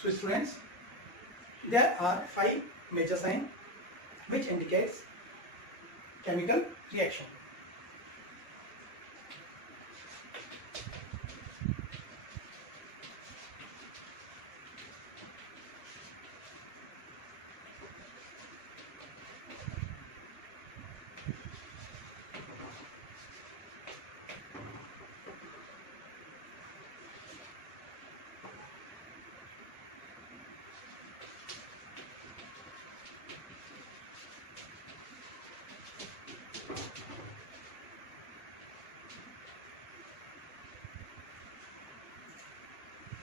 So students, there are 5 major signs which indicates chemical reaction.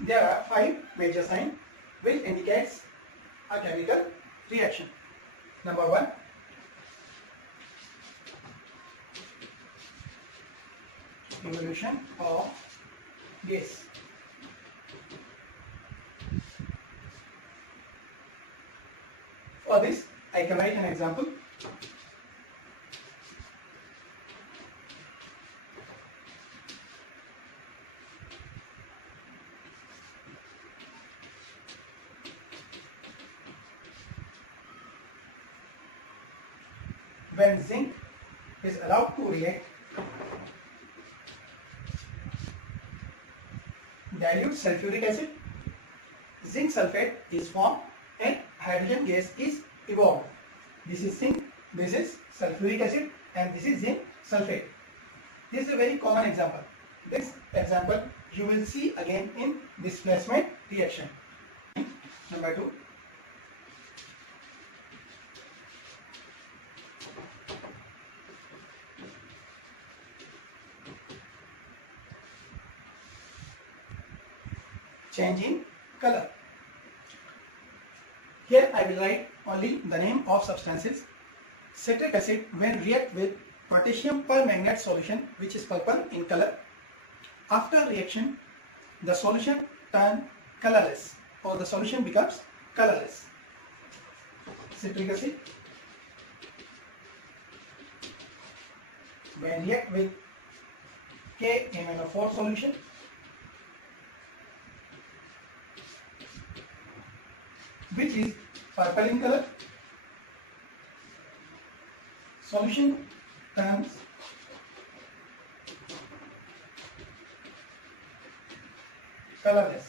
There are 5 major signs which indicates a chemical reaction. Number 1, evolution of gas. For this, I can write an example. When zinc is allowed to react, dilute sulfuric acid, zinc sulfate is formed and hydrogen gas is evolved. This is zinc, this is sulfuric acid, and this is zinc sulfate. This is a very common example. This example you will see again in displacement reaction. Number 2, change in color. Here I will write only the name of substances. Citric acid, when react with potassium permanganate solution, which is purple in color, after reaction the solution turn colorless, or the solution becomes colorless. Citric acid, when react with KMnO4 solution, which is purple in color, solution turns colorless.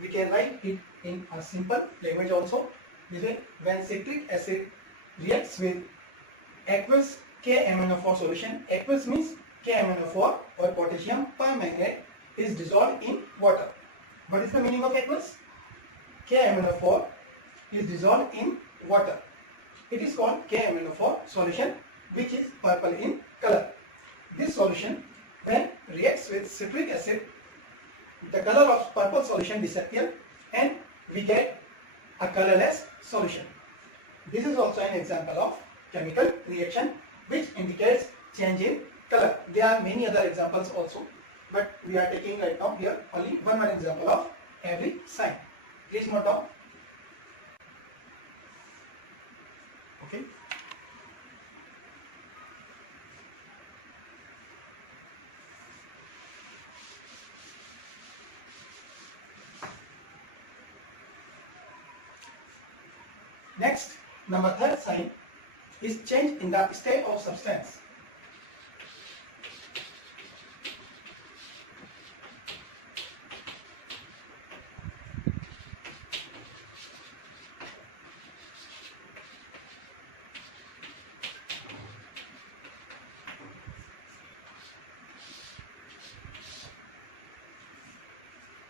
We can write it in a simple language also. When citric acid reacts with aqueous KMnO4 solution, aqueous means KMnO4 or potassium permanganate is dissolved in water. What is the meaning of aqueous? KMnO4 is dissolved in water. It is called KMnO4 solution, which is purple in color. This solution, when reacts with citric acid, the color of purple solution disappears and we get a colorless solution. This is also an example of chemical reaction which indicates change in color. There are many other examples also, but we are taking right now here only one example of every sign. Please note down. Okay. Next, number 3rd sign is change in the state of substance.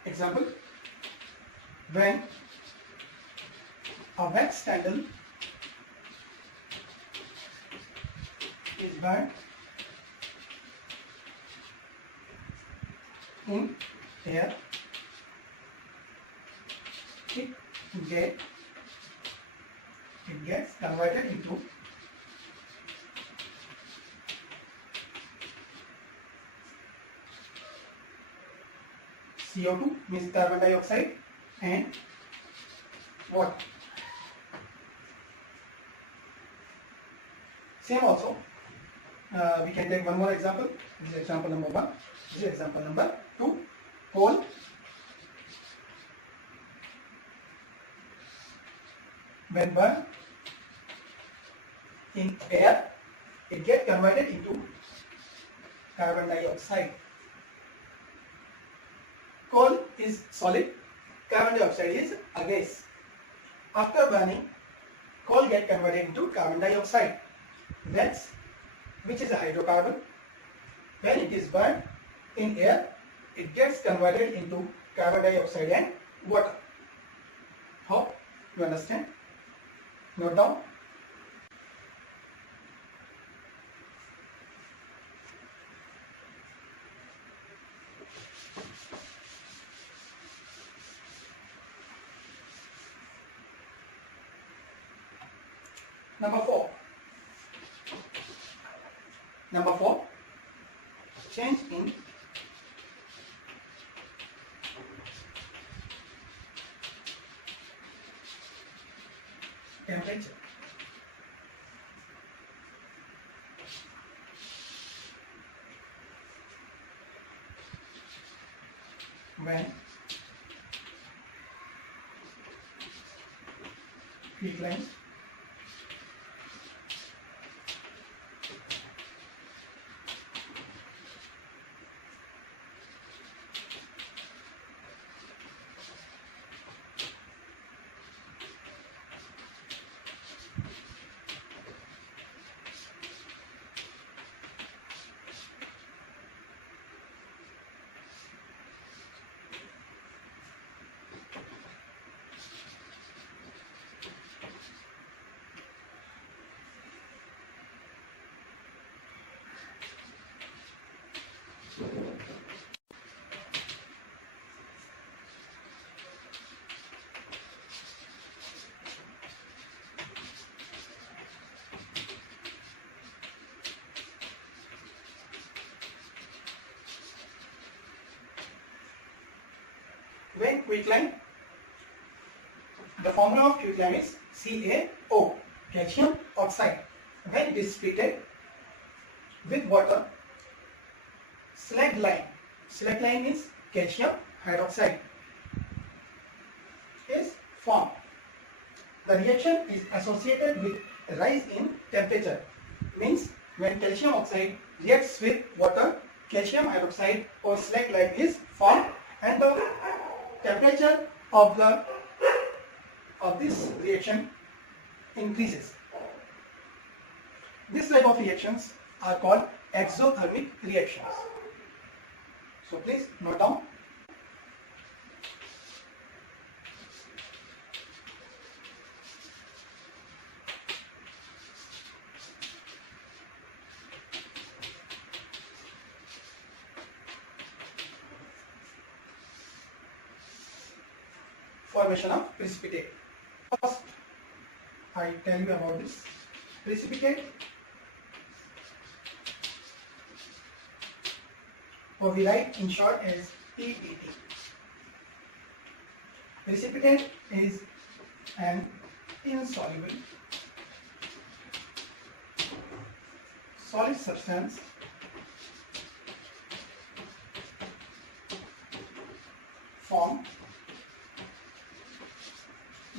Example, when a wax candle is burnt in air, it gets converted into CO2, means carbon dioxide, and water. Same also, we can take one more example. This is example number 1. This is example number 2. Coal when burned in air, it gets converted into carbon dioxide. Coal is solid, carbon dioxide is a gas. After burning, coal gets converted into carbon dioxide. That's which is a hydrocarbon. When it is burned in air, it gets converted into carbon dioxide and water. Hope you understand. Note down. Number 4. Number 4. Change in temperature. When quicklime when quicklime, the formula of quicklime is CaO, calcium oxide. When it is treated with water, slag lime is calcium hydroxide, is formed. The reaction is associated with a rise in temperature. Means when calcium oxide reacts with water, calcium hydroxide or slag lime is formed, and the temperature of this reaction increases. This type of reactions are called exothermic reactions. So please note down. Formation of precipitate. First, I tell you about this. Precipitate, or we write in short as PBT. Precipitate is an insoluble solid substance formed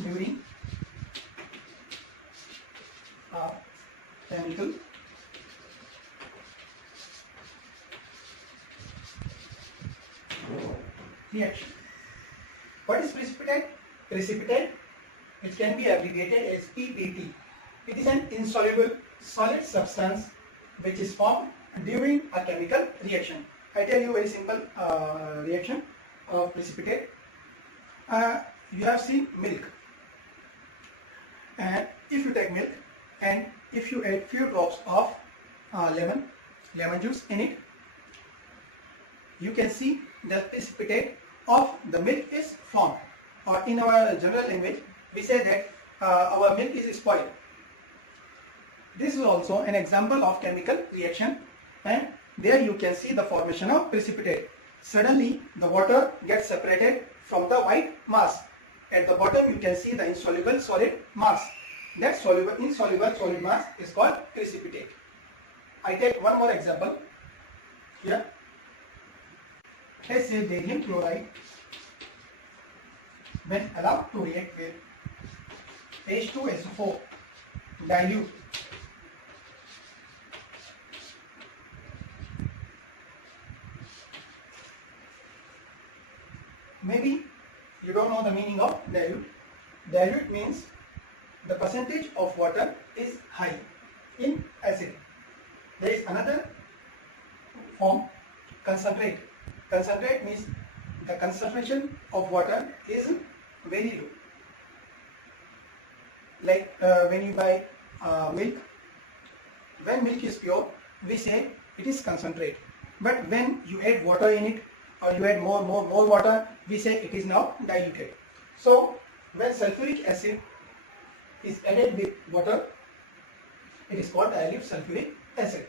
during a chemical reaction. What is precipitate? Precipitate, it can be abbreviated as PBT. It is an insoluble solid substance which is formed during a chemical reaction. I tell you a very simple reaction of precipitate. You have seen milk, and if you take milk and if you add few drops of lemon juice in it, you can see the precipitate of the milk is formed, or in our general language we say that our milk is spoiled. This is also an example of chemical reaction, and there you can see the formation of precipitate. Suddenly the water gets separated from the white mass. At the bottom you can see the insoluble solid mass. That insoluble solid mass is called precipitate. I take one more example here. Let's say barium chloride, when allowed to react with H2SO4 dilute maybe you don't know the meaning of dilute. Dilute means the percentage of water is high in acid. There is another form, concentrate. Concentrate means the concentration of water is very low. Like when you buy milk, when milk is pure, we say it is concentrate. But when you add water in it, or you add more water, we say it is now diluted. So when sulfuric acid is added with water, it is called dilute sulfuric acid.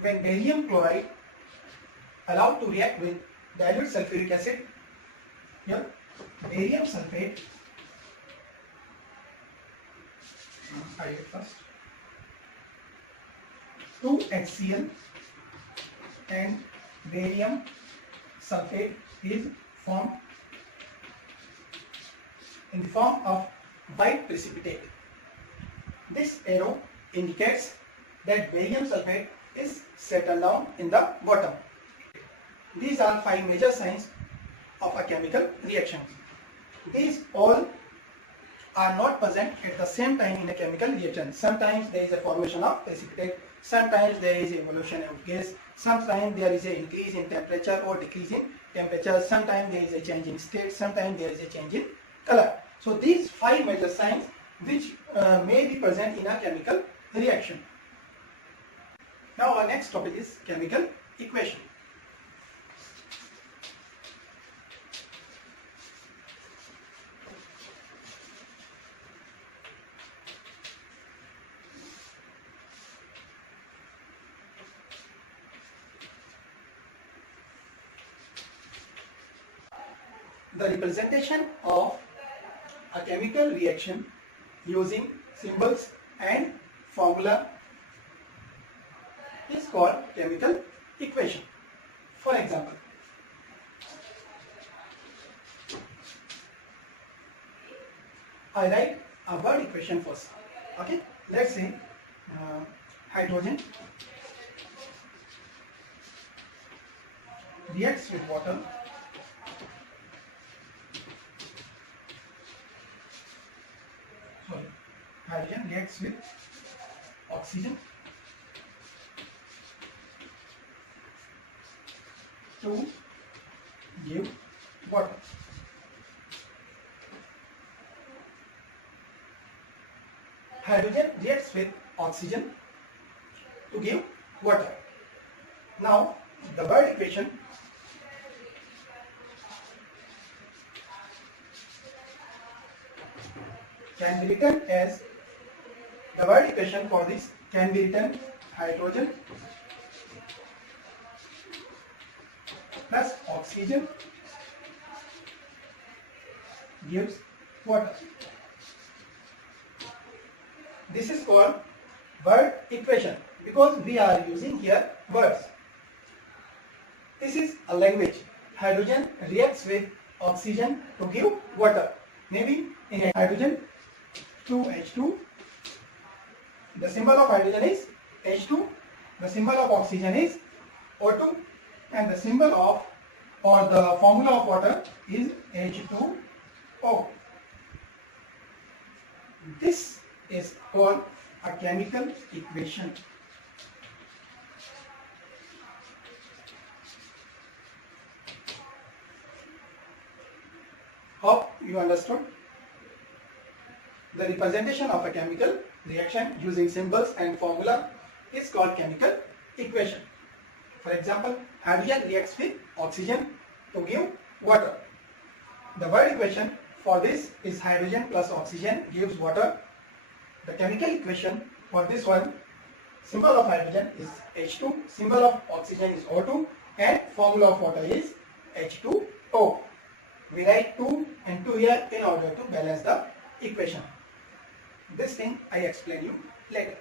When barium chloride allowed to react with dilute sulfuric acid, here barium sulfate, I get first, 2HCl and barium sulfate is formed in the form of white precipitate. This arrow indicates that barium sulfate is settled down in the bottom. These are 5 major signs of a chemical reaction. These all are not present at the same time in a chemical reaction. Sometimes there is a formation of precipitate, sometimes there is evolution of gas, sometimes there is an increase in temperature or decrease in temperature, sometimes there is a change in state, sometimes there is a change in color. So these 5 major signs which may be present in a chemical reaction. Now our next topic is chemical equation. The representation of a chemical reaction using symbols and formula is called chemical equation. For example, I write a word equation first. Okay, let's say hydrogen reacts with water hydrogen reacts with oxygen to give water. Hydrogen reacts with oxygen to give water. Now the word equation can be written as, the word equation for this can be written hydrogen plus oxygen gives water. This is called word equation because we are using here words. This is a language. Hydrogen reacts with oxygen to give water. Maybe in hydrogen 2H2, the symbol of hydrogen is H2, the symbol of oxygen is O2, and the symbol of or the formula of water is H2O. This is called a chemical equation. Hope you understood. The representation of a chemical reaction using symbols and formula is called chemical equation. For example, hydrogen reacts with oxygen to give water. The word equation for this is hydrogen plus oxygen gives water. The chemical equation for this one, symbol of hydrogen is H2, symbol of oxygen is O2, and formula of water is H2O. We write 2 and 2 here in order to balance the equation. This thing I explain you later.